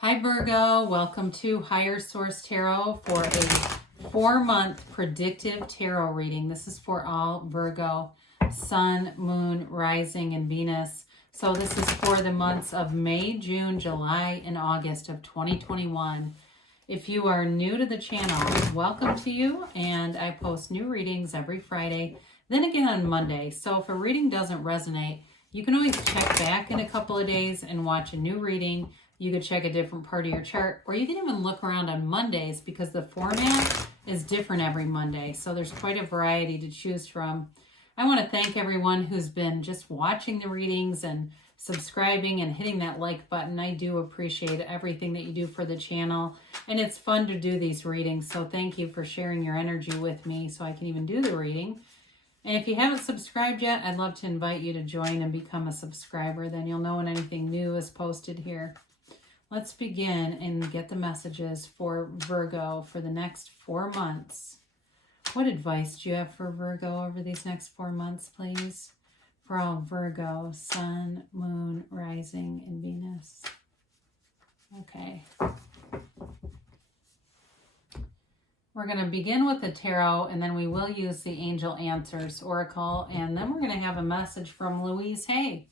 Hi Virgo, welcome to Higher Source Tarot for a 4-month predictive tarot reading. This is for all Virgo, Sun, Moon, Rising, and Venus. So this is for the months of May, June, July, and August of 2021. If you are new to the channel, welcome to you, and I post new readings every Friday, then again on Monday. So if a reading doesn't resonate, you can always check back in a couple of days and watch a new reading. You could check a different part of your chart, or you can even look around on Mondays because the format is different every Monday. So there's quite a variety to choose from. I want to thank everyone who's been just watching the readings and subscribing and hitting that like button. I do appreciate everything that you do for the channel, and it's fun to do these readings. So thank you for sharing your energy with me so I can even do the reading. And if you haven't subscribed yet, I'd love to invite you to join and become a subscriber. Then you'll know when anything new is posted here. Let's begin and get the messages for Virgo for the next 4 months. What advice do you have for Virgo over these next 4 months, please? For all Virgo, Sun, Moon, Rising, and Venus. Okay. We're going to begin with the tarot, and then we will use the Angel Answers Oracle, and then we're going to have a message from Louise Hay.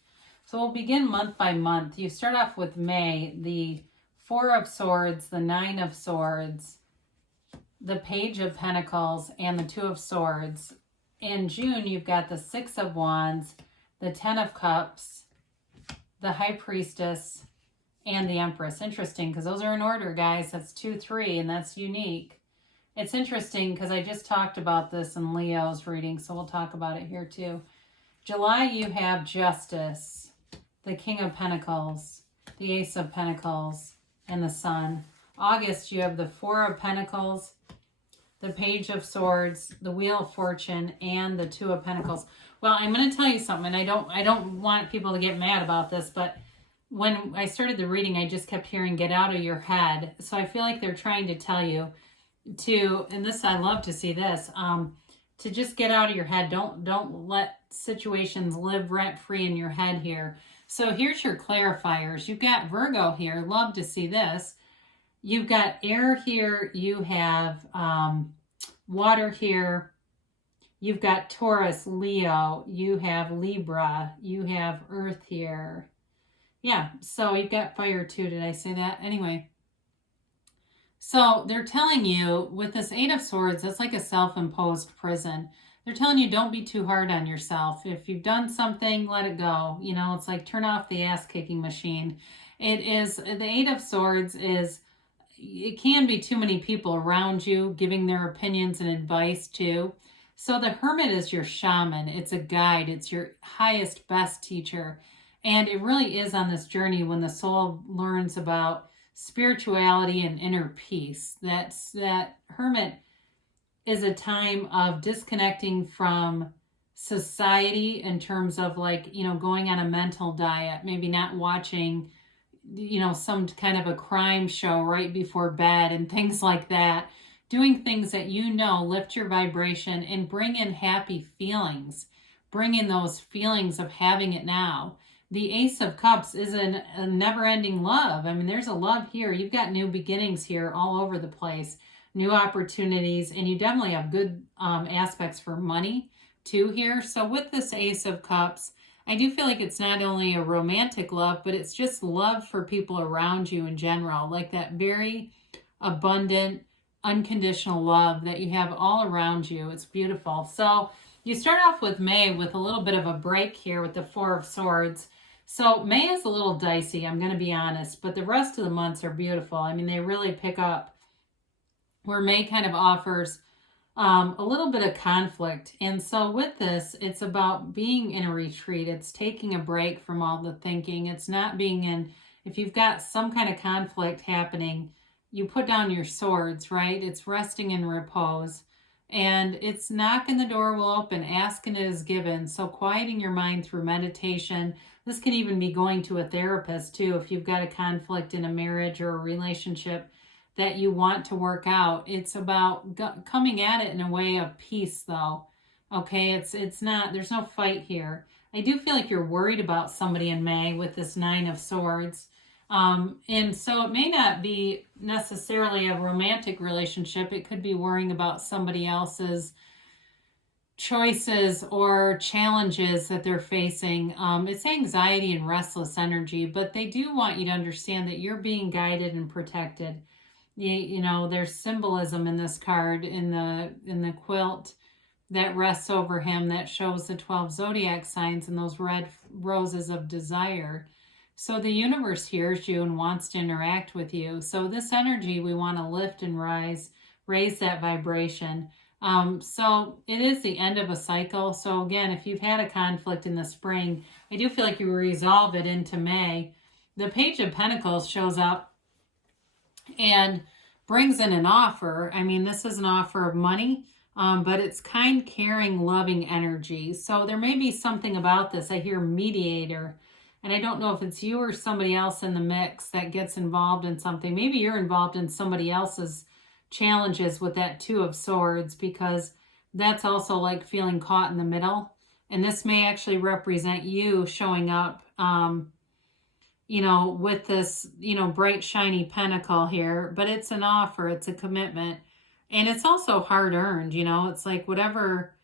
So we'll begin month by month. You start off with May, the 4 of Swords, the 9 of Swords, the Page of Pentacles, and the 2 of Swords. In June, you've got the 6 of Wands, the 10 of Cups, the High Priestess, and the Empress. Interesting, because those are in order, guys. That's 2, 3, and that's unique. It's interesting because I just talked about this in Leo's reading, so we'll talk about it here too. July, you have Justice, the King of Pentacles, the Ace of Pentacles, and the Sun. August, you have the 4 of Pentacles, the Page of Swords, the Wheel of Fortune, and the 2 of Pentacles. Well, I'm going to tell you something. I don't want people to get mad about this, but when I started the reading, I just kept hearing "get out of your head." So I feel like they're trying to tell you to, and this, I love to see this, to just get out of your head. Don't let situations live rent free in your head here. So here's your clarifiers. You've got Virgo here. Love to see this. You've got air here. You have water here. You've got Taurus, Leo. You have Libra. You have earth here. Yeah, so you've got fire too. Did I say that? Anyway. So they're telling you with this 8 of Swords, it's like a self-imposed prison. They're telling you don't be too hard on yourself. If you've done something, let it go. You know, it's like turn off the ass-kicking machine. It is, the 8 of Swords is, it can be too many people around you giving their opinions and advice too. So the Hermit is your shaman. It's a guide. It's your highest, best teacher. And it really is on this journey when the soul learns about spirituality and inner peace. That Hermit is a time of disconnecting from society in terms of, like, you know, going on a mental diet, maybe not watching, you know, some kind of a crime show right before bed and things like that. Doing things that, you know, lift your vibration and bring in happy feelings. Bring in those feelings of having it now. The Ace of Cups is a never-ending love. I mean, there's a love here. You've got new beginnings here all over the place, new opportunities, and you definitely have good aspects for money too here. So with this Ace of Cups, I do feel like it's not only a romantic love, but it's just love for people around you in general, like that very abundant, unconditional love that you have all around you. It's beautiful. So you start off with May with a little bit of a break here with the 4 of Swords. So May is a little dicey, I'm going to be honest, but the rest of the months are beautiful. I mean, they really pick up where May kind of offers a little bit of conflict. And so with this, it's about being in a retreat. It's taking a break from all the thinking. It's not being in, if you've got some kind of conflict happening, you put down your swords, right? It's resting in repose. And it's knocking, the door will open, asking it is given. So quieting your mind through meditation. This can even be going to a therapist too. If you've got a conflict in a marriage or a relationship that you want to work out, it's about coming at it in a way of peace though. Okay, it's not, there's no fight here. I do feel like you're worried about somebody in May with this 9 of Swords. And so it may not be necessarily a romantic relationship. It could be worrying about somebody else's choices or challenges that they're facing. It's anxiety and restless energy, but they do want you to understand that you're being guided and protected. You know, there's symbolism in this card in the quilt that rests over him that shows the 12 zodiac signs and those red roses of desire. So the universe hears you and wants to interact with you. So this energy, we want to lift and raise that vibration. So it is the end of a cycle. So again, if you've had a conflict in the spring, I do feel like you resolve it into May. The Page of Pentacles shows up and brings in an offer. I mean, this is an offer of money, but it's kind, caring, loving energy. So there may be something about this. I hear mediator, and I don't know if it's you or somebody else in the mix that gets involved in something. Maybe you're involved in somebody else's challenges with that Two of Swords, because that's also like feeling caught in the middle. And this may actually represent you showing up, you know, with this, you know, bright, shiny pentacle here, but it's an offer, it's a commitment. And it's also hard earned, you know, it's like whatever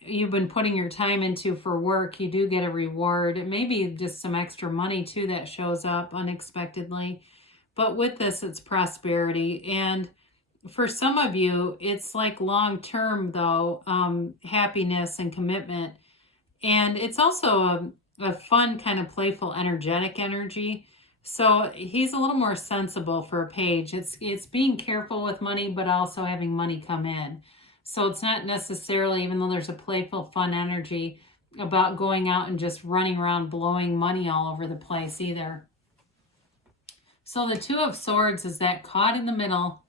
you've been putting your time into for work, you do get a reward. It may be just some extra money too that shows up unexpectedly. But with this, it's prosperity. And for some of you, it's like long-term though, happiness and commitment. And it's also a fun kind of playful, energetic energy. So he's a little more sensible for a page. It's being careful with money, but also having money come in. So it's not necessarily, even though there's a playful, fun energy, about going out and just running around blowing money all over the place either. So the Two of Swords is that caught in the middle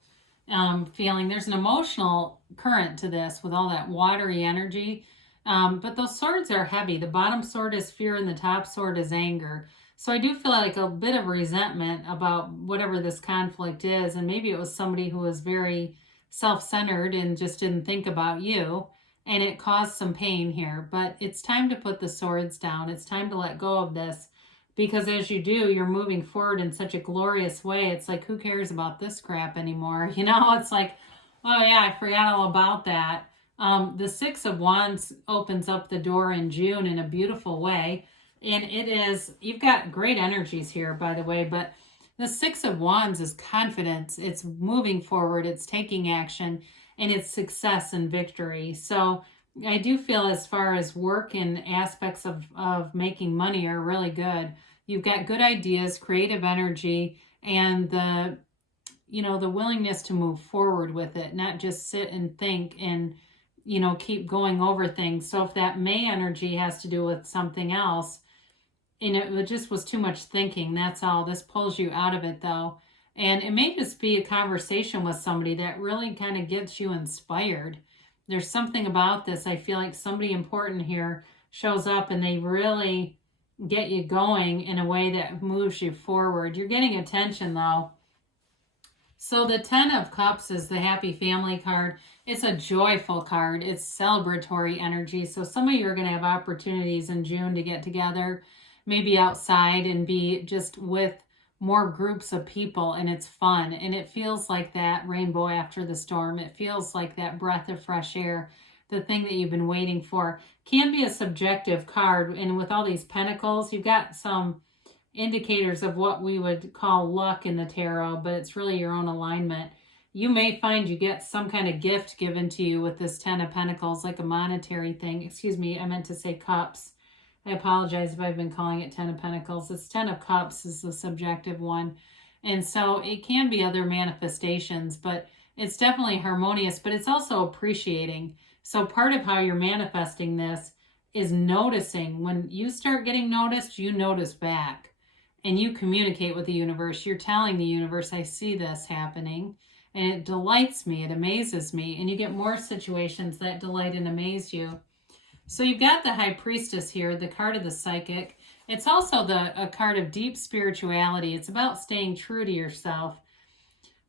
feeling. There's an emotional current to this with all that watery energy. But those swords are heavy. The bottom sword is fear and the top sword is anger. So I do feel like a bit of resentment about whatever this conflict is. And maybe it was somebody who was very self-centered and just didn't think about you. And it caused some pain here. But it's time to put the swords down. It's time to let go of this. Because as you do, you're moving forward in such a glorious way. It's like, who cares about this crap anymore? You know, it's like, oh yeah, I forgot all about that. The Six of Wands opens up the door in June in a beautiful way. And it is, you've got great energies here, by the way, but the Six of Wands is confidence. It's moving forward. It's taking action, and it's success and victory. So I do feel as far as work and aspects of making money are really good. You've got good ideas, creative energy, and the willingness to move forward with it, not just sit and think and, you know, keep going over things. So if that May energy has to do with something else, and it just was too much thinking, that's all. This pulls you out of it though. And it may just be a conversation with somebody that really kind of gets you inspired. There's something about this. I feel like somebody important here shows up and they really get you going in a way that moves you forward. You're getting attention though. So the Ten of Cups is the happy family card. It's a joyful card. It's celebratory energy. So some of you are going to have opportunities in June to get together, maybe outside and be just with more groups of people, and it's fun. And it feels like that rainbow after the storm. It feels like that breath of fresh air, the thing that you've been waiting for. Can be a subjective card. And with all these pentacles, you've got some indicators of what we would call luck in the tarot, but it's really your own alignment. You may find you get some kind of gift given to you with this Ten of Pentacles, like a monetary thing. Excuse me, I meant to say cups. I apologize if I've been calling it Ten of Pentacles. It's Ten of Cups is the subjective one. And so it can be other manifestations, but it's definitely harmonious, but it's also appreciating. So part of how you're manifesting this is noticing. When you start getting noticed, you notice back and you communicate with the universe. You're telling the universe, I see this happening, and it delights me. It amazes me. And you get more situations that delight and amaze you. So you've got the High Priestess here, the card of the psychic. It's also a card of deep spirituality. It's about staying true to yourself.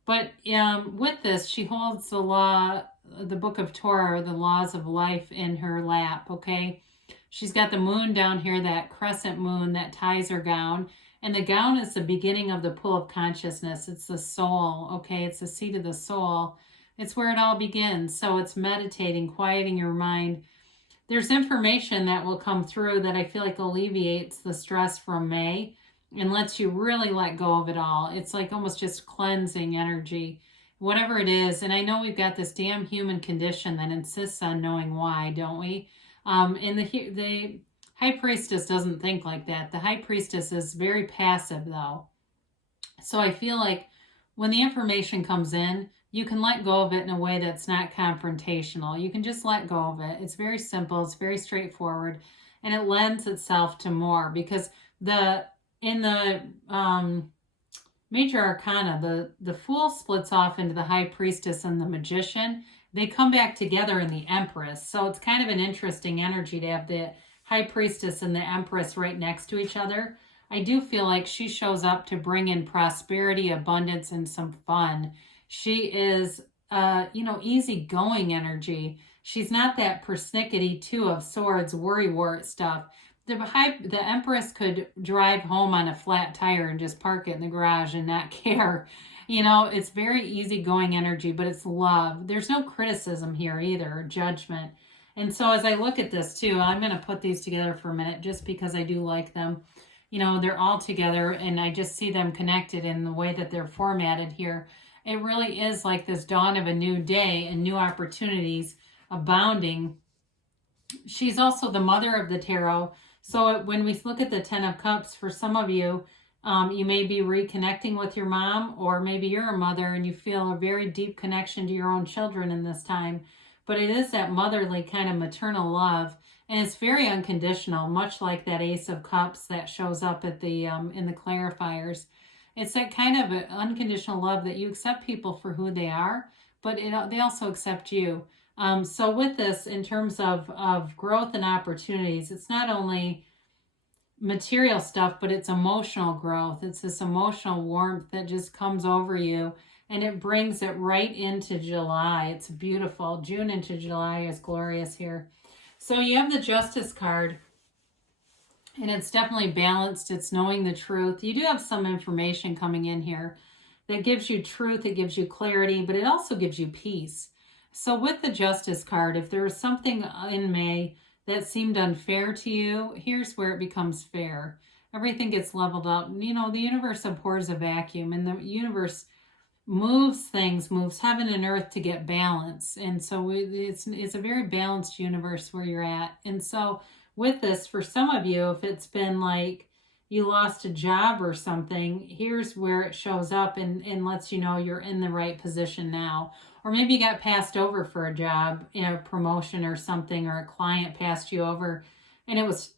But with this, she holds the law, the Book of Torah, or the laws of life in her lap, okay? She's got the moon down here, that crescent moon that ties her gown. And the gown is the beginning of the pool of consciousness. It's the soul, okay? It's the seat of the soul. It's where it all begins. So it's meditating, quieting your mind. There's information that will come through that I feel like alleviates the stress from May and lets you really let go of it all. It's like almost just cleansing energy, whatever it is. And I know we've got this damn human condition that insists on knowing why, don't we? And the High Priestess doesn't think like that. The High Priestess is very passive, though. So I feel like when the information comes in, you can let go of it in a way that's not confrontational. You can just let go of it. It's very simple. It's very straightforward. And it lends itself to more because in the Major Arcana, the Fool splits off into the High Priestess and the Magician. They come back together in the Empress. So it's kind of an interesting energy to have the High Priestess and the Empress right next to each other. I do feel like she shows up to bring in prosperity, abundance, and some fun. She is, easygoing energy. She's not that persnickety Two of Swords, worrywart stuff. The Empress could drive home on a flat tire and just park it in the garage and not care. It's very easygoing energy, but it's love. There's no criticism here either, or judgment. And so as I look at this too, I'm going to put these together for a minute just because I do like them. They're all together and I just see them connected in the way that they're formatted here. It really is like this dawn of a new day and new opportunities abounding. She's also the mother of the tarot. So when we look at the Ten of Cups, for some of you, you may be reconnecting with your mom, or maybe you're a mother and you feel a very deep connection to your own children in this time. But it is that motherly kind of maternal love, and it's very unconditional, much like that Ace of Cups that shows up at the in the clarifiers. It's that kind of unconditional love that you accept people for who they are, but they also accept you. So with this, in terms of growth and opportunities, it's not only material stuff, but it's emotional growth. It's this emotional warmth that just comes over you, and it brings it right into July. It's beautiful. June into July is glorious here. So you have the Justice card, and it's definitely balanced. It's knowing the truth. You do have some information coming in here that gives you truth. It gives you clarity, but it also gives you peace. So with the Justice card, if there was something in May that seemed unfair to you, here's where it becomes fair. Everything gets leveled out. The universe abhors a vacuum, and the universe moves heaven and earth to get balance. And so it's a very balanced universe where you're at. And so with this, for some of you, if it's been like you lost a job or something, here's where it shows up and lets you know you're in the right position now. Or maybe you got passed over for a job, promotion or something, or a client passed you over and it was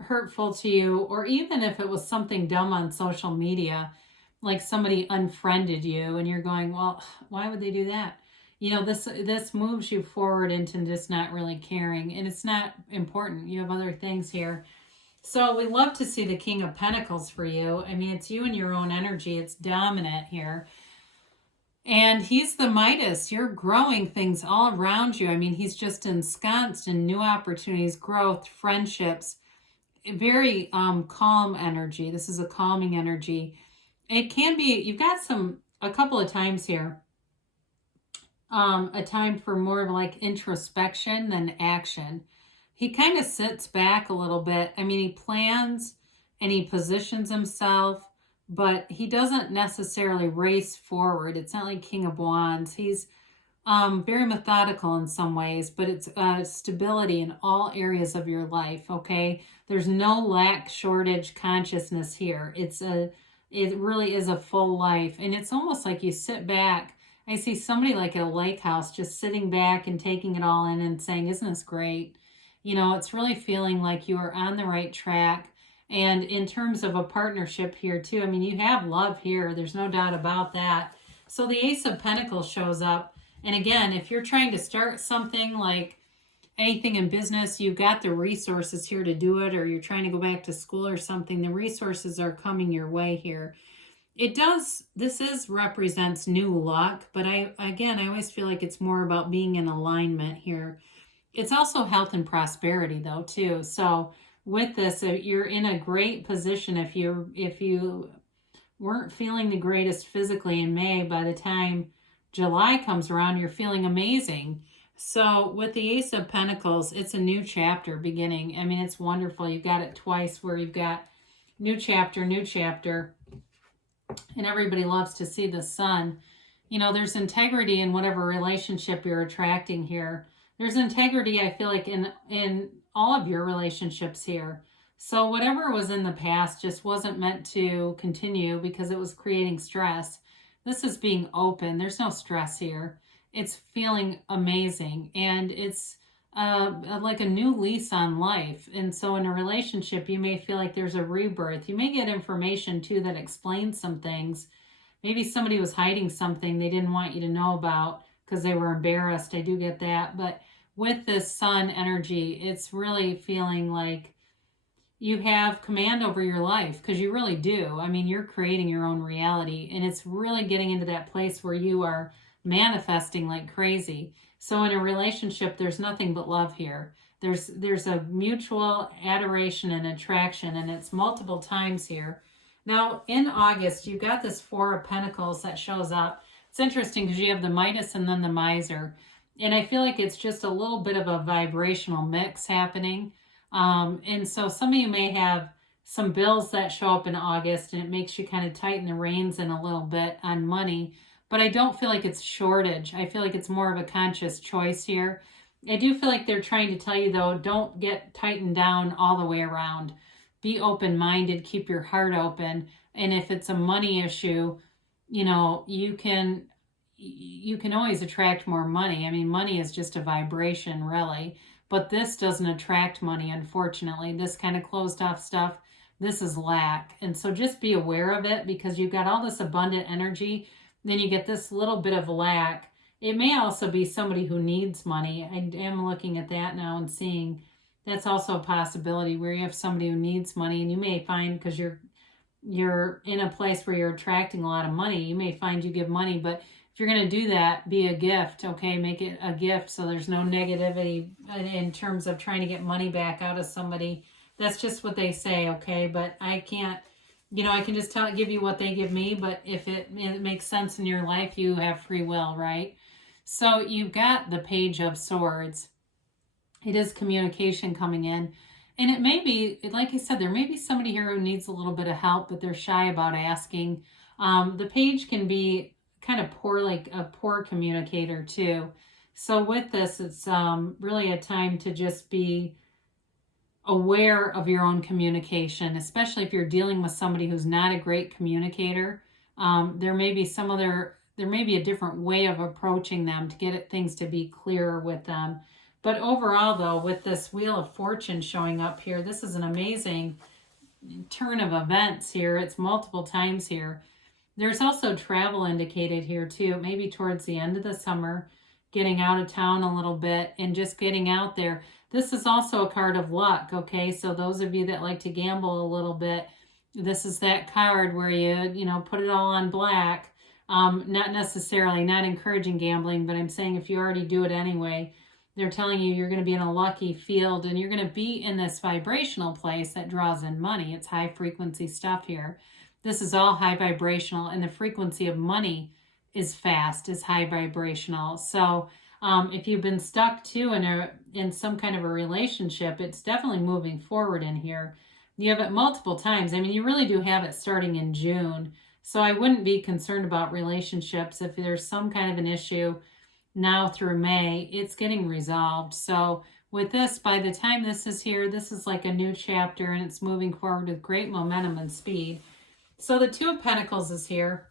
hurtful to you. Or even if it was something dumb on social media, like somebody unfriended you and you're going, well, why would they do that? This moves you forward into just not really caring, and it's not important. You have other things here. So we love to see the King of Pentacles for you. I mean, it's you and your own energy. It's dominant here. And he's the Midas. You're growing things all around you. I mean, he's just ensconced in new opportunities, growth, friendships, very calm energy. This is a calming energy. It can be, you've got a couple of times here, a time for more of like introspection than action. He kind of sits back a little bit. I mean, he plans and he positions himself, but he doesn't necessarily race forward. It's not like King of Wands. He's very methodical in some ways, but it's stability in all areas of your life, okay? There's no lack, shortage, consciousness here. It really is a full life, and it's almost like you sit back. I see somebody like at a lake house just sitting back and taking it all in and saying, isn't this great? It's really feeling like you are on the right track. And in terms of a partnership here too, I mean, you have love here. There's no doubt about that. So the Ace of Pentacles shows up. And again, if you're trying to start something like anything in business, you've got the resources here to do it, or you're trying to go back to school or something, the resources are coming your way here. This represents new luck, but I always feel like it's more about being in alignment here. It's also health and prosperity though too. So with this, you're in a great position. If you weren't feeling the greatest physically in May, by the time July comes around, you're feeling amazing. So with the Ace of Pentacles, it's a new chapter beginning. I mean, it's wonderful. You've got it twice where you've got new chapter, and everybody loves to see the sun. You know, there's integrity in whatever relationship you're attracting here. There's integrity, I feel like, in all of your relationships here. So whatever was in the past just wasn't meant to continue because it was creating stress. This is being open. There's no stress here. It's feeling amazing, and it's like a new lease on life. And so in a relationship, you may feel like there's a rebirth. You may get information too that explains some things. Maybe somebody was hiding something they didn't want you to know about because they were embarrassed. I do get that. But with this sun energy, it's really feeling like you have command over your life, because you really do. I mean, you're creating your own reality, and it's really getting into that place where you are manifesting like crazy. So in a relationship, there's nothing but love here. There's a mutual adoration and attraction, and it's multiple times here. Now, in August, you've got this Four of Pentacles that shows up. It's interesting because you have the Midas and then the Miser. And I feel like it's just a little bit of a vibrational mix happening. And so some of you may have some bills that show up in August, and it makes you kind of tighten the reins in a little bit on money. But I don't feel like it's shortage. I feel like it's more of a conscious choice here. I do feel like they're trying to tell you, though, don't get tightened down all the way around. Be open-minded, keep your heart open. And if it's a money issue, you know, you can always attract more money. I mean, money is just a vibration, really. But this doesn't attract money, unfortunately. This kind of closed off stuff, this is lack. And so just be aware of it, because you've got all this abundant energy, then you get this little bit of lack. It may also be somebody who needs money. I am looking at that now and seeing that's also a possibility, where you have somebody who needs money, and you may find, because you're in a place where you're attracting a lot of money, you may find you give money. But if you're going to do that, be a gift, okay? Make it a gift so there's no negativity in terms of trying to get money back out of somebody. That's just what they say, okay? But I can't, you know, I can just give you what they give me, but if it makes sense in your life, you have free will, right? So you've got the Page of Swords. It is communication coming in. And it may be, like I said, there may be somebody here who needs a little bit of help, but they're shy about asking. The page can be kind of poor, like a poor communicator too. So with this, it's really a time to just be aware of your own communication, especially if you're dealing with somebody who's not a great communicator. There may be a different way of approaching them to get things to be clearer with them. But overall, though, with this Wheel of Fortune showing up here, this is an amazing turn of events here. It's multiple times here. There's also travel indicated here, too. Maybe towards the end of the summer, getting out of town a little bit and just getting out there. This is also a card of luck, okay? So those of you that like to gamble a little bit, this is that card where you put it all on black. Not necessarily, not encouraging gambling, but I'm saying if you already do it anyway, they're telling you you're going to be in a lucky field, and you're going to be in this vibrational place that draws in money. It's high frequency stuff here. This is all high vibrational, and the frequency of money is fast, is high vibrational. So if you've been stuck too in some kind of a relationship, it's definitely moving forward in here. You have it multiple times. I mean, you really do have it starting in June. So I wouldn't be concerned about relationships. If there's some kind of an issue now through May, it's getting resolved. So with this, by the time this is here, this is like a new chapter, and it's moving forward with great momentum and speed. So the Two of Pentacles is here.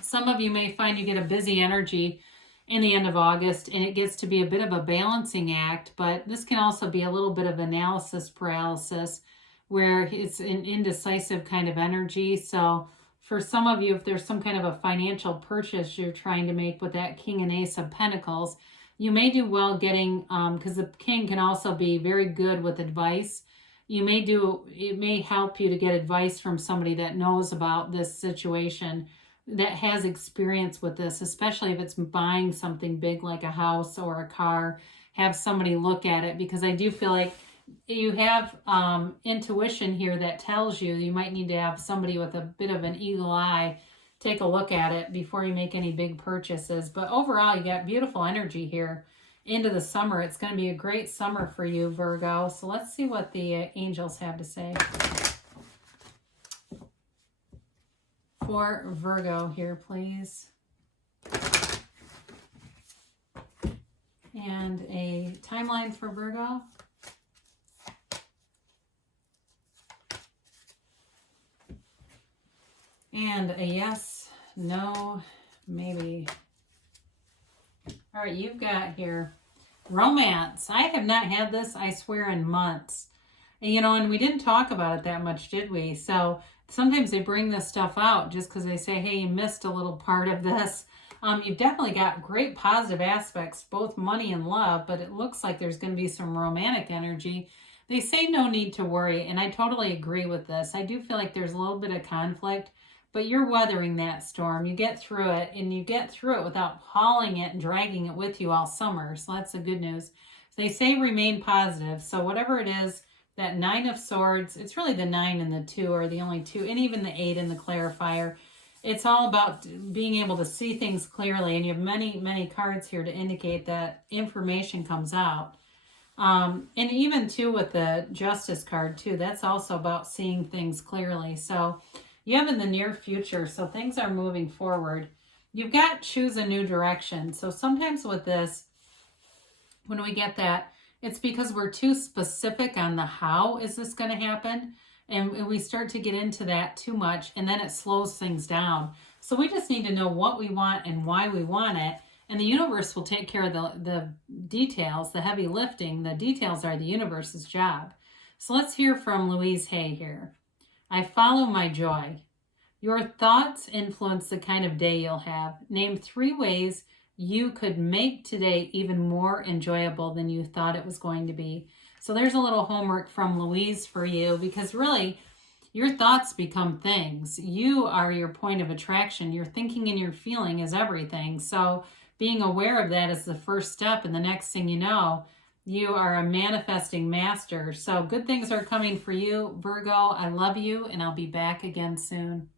Some of you may find you get a busy energy in the end of August, and it gets to be a bit of a balancing act, but this can also be a little bit of analysis paralysis, where it's an indecisive kind of energy. So for some of you, if there's some kind of a financial purchase you're trying to make with that King and Ace of Pentacles, you may do well getting, because the King can also be very good with advice. It may help you to get advice from somebody that knows about this situation, that has experience with this, especially if it's buying something big like a house or a car. Have somebody look at it, because I do feel like you have intuition here that tells you you might need to have somebody with a bit of an eagle eye take a look at it before you make any big purchases. But overall, you got beautiful energy here into the summer. It's going to be a great summer for you, Virgo. So let's see what the angels have to say for Virgo here, please. And a timeline for Virgo. And a yes, no, maybe. All right, you've got here romance. I have not had this, I swear, in months. And, you know, and we didn't talk about it that much, did we? So sometimes they bring this stuff out just because they say, hey, you missed a little part of this. You've definitely got great positive aspects, both money and love, but it looks like there's going to be some romantic energy. They say no need to worry, and I totally agree with this. I do feel like there's a little bit of conflict, but you're weathering that storm. You get through it, and you get through it without hauling it and dragging it with you all summer. So that's the good news. They say remain positive. So whatever it is, that 9 of Swords, it's really the 9 and the 2 are the only two, and even the 8 in the clarifier. It's all about being able to see things clearly, and you have many, many cards here to indicate that information comes out. And even, too, with the Justice card, too, that's also about seeing things clearly. So you have in the near future, so things are moving forward. You've got choose a new direction. So sometimes with this, when we get that, it's because we're too specific on the how is this going to happen. And we start to get into that too much, and then it slows things down. So we just need to know what we want and why we want it. And the universe will take care of the details, the heavy lifting. The details are the universe's job. So let's hear from Louise Hay here. I follow my joy. Your thoughts influence the kind of day you'll have. Name 3 ways you could make today even more enjoyable than you thought it was going to be. So there's a little homework from Louise for you, because really your thoughts become things. You are your point of attraction. Your thinking and your feeling is everything. So being aware of that is the first step. And the next thing you know, you are a manifesting master. So good things are coming for you, Virgo. I love you, and I'll be back again soon.